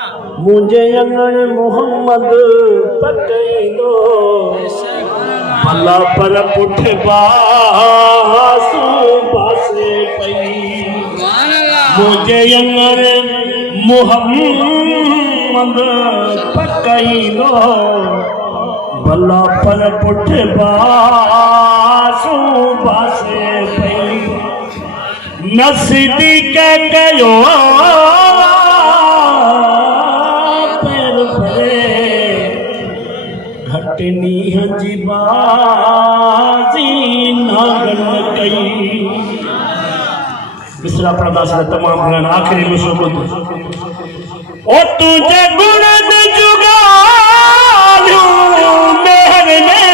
मुझे अंगण मोहम्मद पकईंदो भला पर पुठ बासू पासे पई मुझे अंगण मोहम्मद पकईंदो भला पर पुठ बासू पासे पई नसीदी के कयो घटनी हजी बाजी नागन कई मिसरा प्रदास ने तमाम गुण आखिरी मिसरो को ओ तुझे गुण दे जुगालू मेहर ने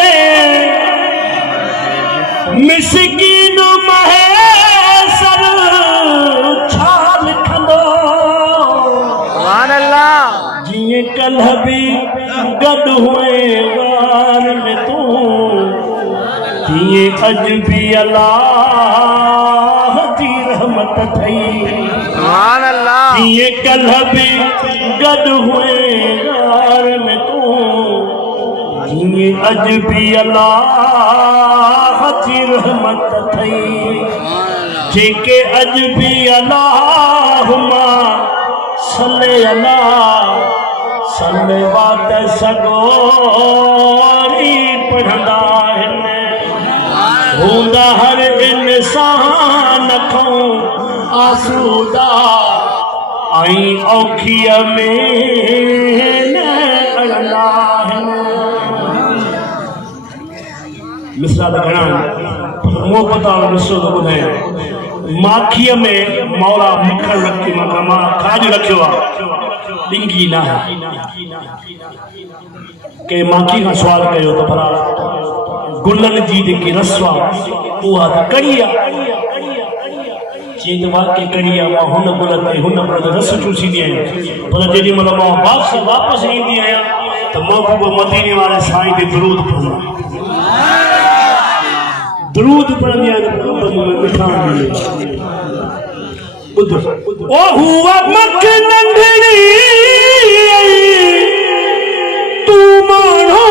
मिसकीन महेसर छाल खंदो सुभान अल्लाह जिए कल भी गद हुए वार में तू जिए अज भी अल्लाह की रहमत थई सुभान अल्लाह जिए कल भी गद हुए वार में तू जिए अज भी अल्लाह की रहमत थई जेके अज भी अल्लाहुम्मा सल्ले अला सलवात सगोरी पढ़ंदा आहिनि हूंदा हर इंसान खां आसूदा ऐं औखीअ में न अड़ंदा आहिनि मिसरा त घणा मूं पता मिसरो थो ॿुधायां माखीअ में मौला मखण रखी मां खाज रखियो आहे डिंगी ना के माखी का सवाल कयो तो भला गुलन जी जेकी रसवा उहा त कड़ी आहे चई त वाकई कड़ी आहे मां हुन गुल ते हुन गुल ते रस चूसींदी आहियां पर जेॾी महिल मां वापसि ईंदी आहियां त महबूब मदीने वारे साईं ते दुरूद पढ़ंदो दुरूद पढ़ंदी आहियां त मिठाण मिले ओ हुआ मख नंढड़ी तू मानो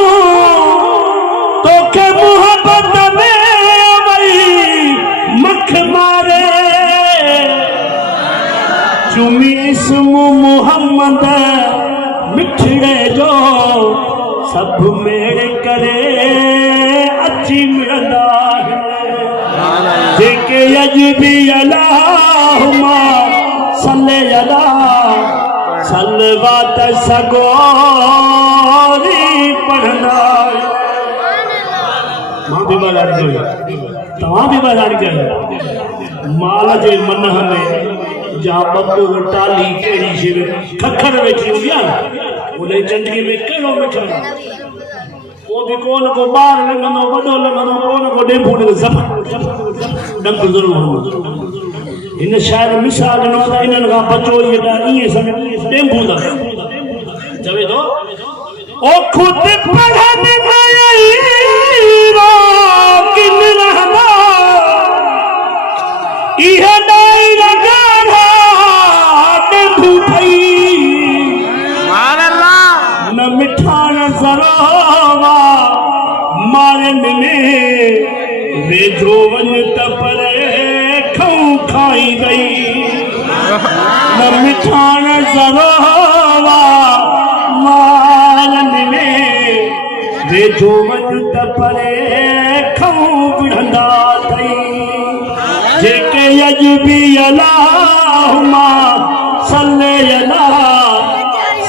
तोखे मोहब्बत में वही मख मारे चुमी इस्म मोहम्मद मिठड़े जो सब मेरे करे अच्छी मिलंदा जेके अज भी अल्लाहुम्मा सल्ले अला सलवात सगोरी पढ़ंदा मां भी बाज़ार जो तव्हां भी बाज़ार कयो माल जे मनह में जा बब्बू टाली कहिड़ी शइ खखर वेठी हूंदी आहे न उन चंडीअ में कहिड़ो मिठो वो भी कोन को बार लगंदो वडो लगंदो कोन को डेंफू ने जब डंक ज़रूर इन शायद मिसाल ॾिनो त इन्हनि खां बचो इहे त ईअं सभु डेंफू था चवे थो ओ खुद पढ़न गई किन रहंदा इहे ॾाई लॻाड़ा डेंफू ठही सुभान अल्लाह न मिठाण ज़रोवा मारन में वेझो वञ त परे खाई गई न मिठाण ज़रोवा मारन में वेझो वञ त परे खां विढ़ंदा अथई जेके अज भी अल्लाहुम्मा सल्ले अला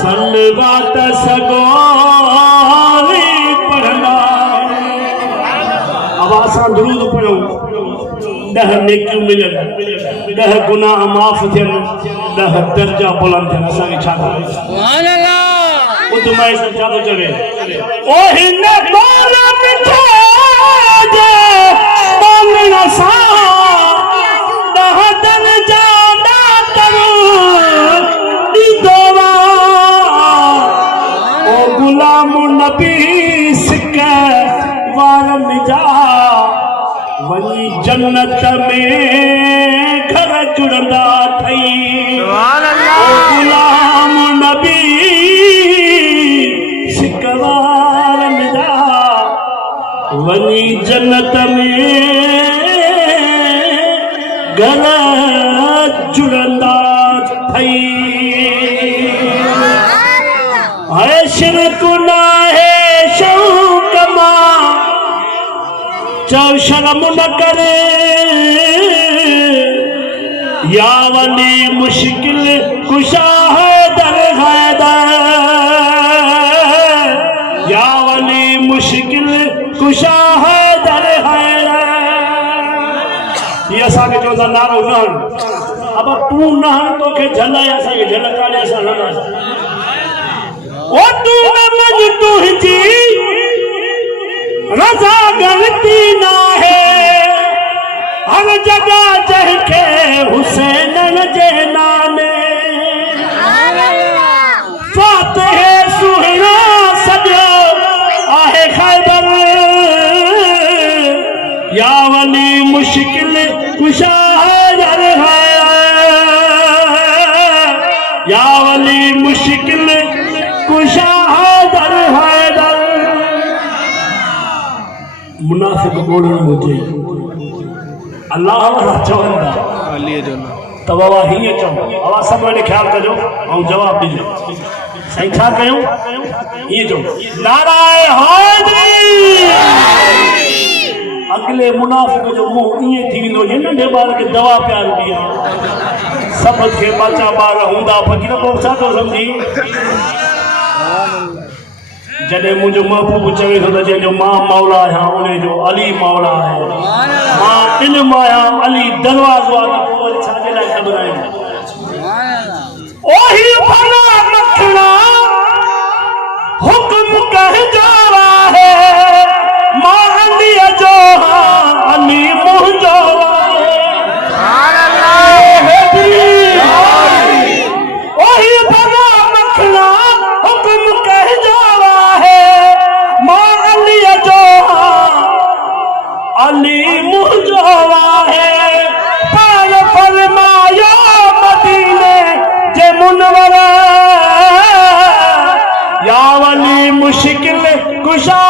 सलवात सगोरी पढ़ंदा अब असां दुरूद पढ़ूं 10 नेकियूं मिलनि 10 गुनाह माफ़ थियनि 10 दर्जा बुलंद थियनि असांखे छा खपे सुभान अल्लाह ॿुध मां छा थो चवे ओ हिन ॿार मिठा जे ॿारनि सां 10 दर्जा ॾातल ॾींदो ओ गुलाम नबी सिक वारनि जा वनी जन्नत में घर जुड़ंदा थई सुभान अल्लाह गुलाम नबी वनी जन्नत में घर जुड़ंदा थई है शिरक ना है शौक मां चौ शर्म न करे या वली मुश्किल कुशा है दर या वली मुश्किल कुशा है दर ये असांखे चवंदा नारो नहण अब तू नहण तोखे झलाए असांखे झलकाड़े असां नहंदासीं ओ तू मन तुंहिंजी रज़ा गलती ना है हर जगह जंहिंखे हुसैन जे नामे फातिह सुहिणो सॼो आहे ख़ैबर या वली मुश्किल कुशा है या वली मुश्किल कुशा दर हैदर मुनाफिक बोलण हुजे अल्लाह वाला चवंदा त बाबा हीअं चओ अवा सभु वटि ख़्यालु कजो ऐं जवाबु ॾिजो साईं छा कयूं हीअं चओ नाराए हैदरी अगले मुनाफिक जो मुंहुं ईअं थी वेंदो हुजे नंढे ॿार खे दवा प्यार ॾिया सभु खे ॿचा ॿार हूंदा फ़क़ीर पोइ छा थो सम्झी जॾहिं मुंहिंजो महबूब चवे थो त जंहिंजो मां मौला आहियां उन जो अली मौला आहे मां इल्म आहियां अली दरवाज़ो आहे पोइ वरी छाजे लाइ घबरायूं ओही भला मखणा हुक्म कहजो आहे मां अली जो अली मुंहिंजो ओही भला मखणा हुक्म कहजो अली मुंहिंजो आहे पाण फरमायो मदीने जे मुनवर या वली मुश्किल कुशा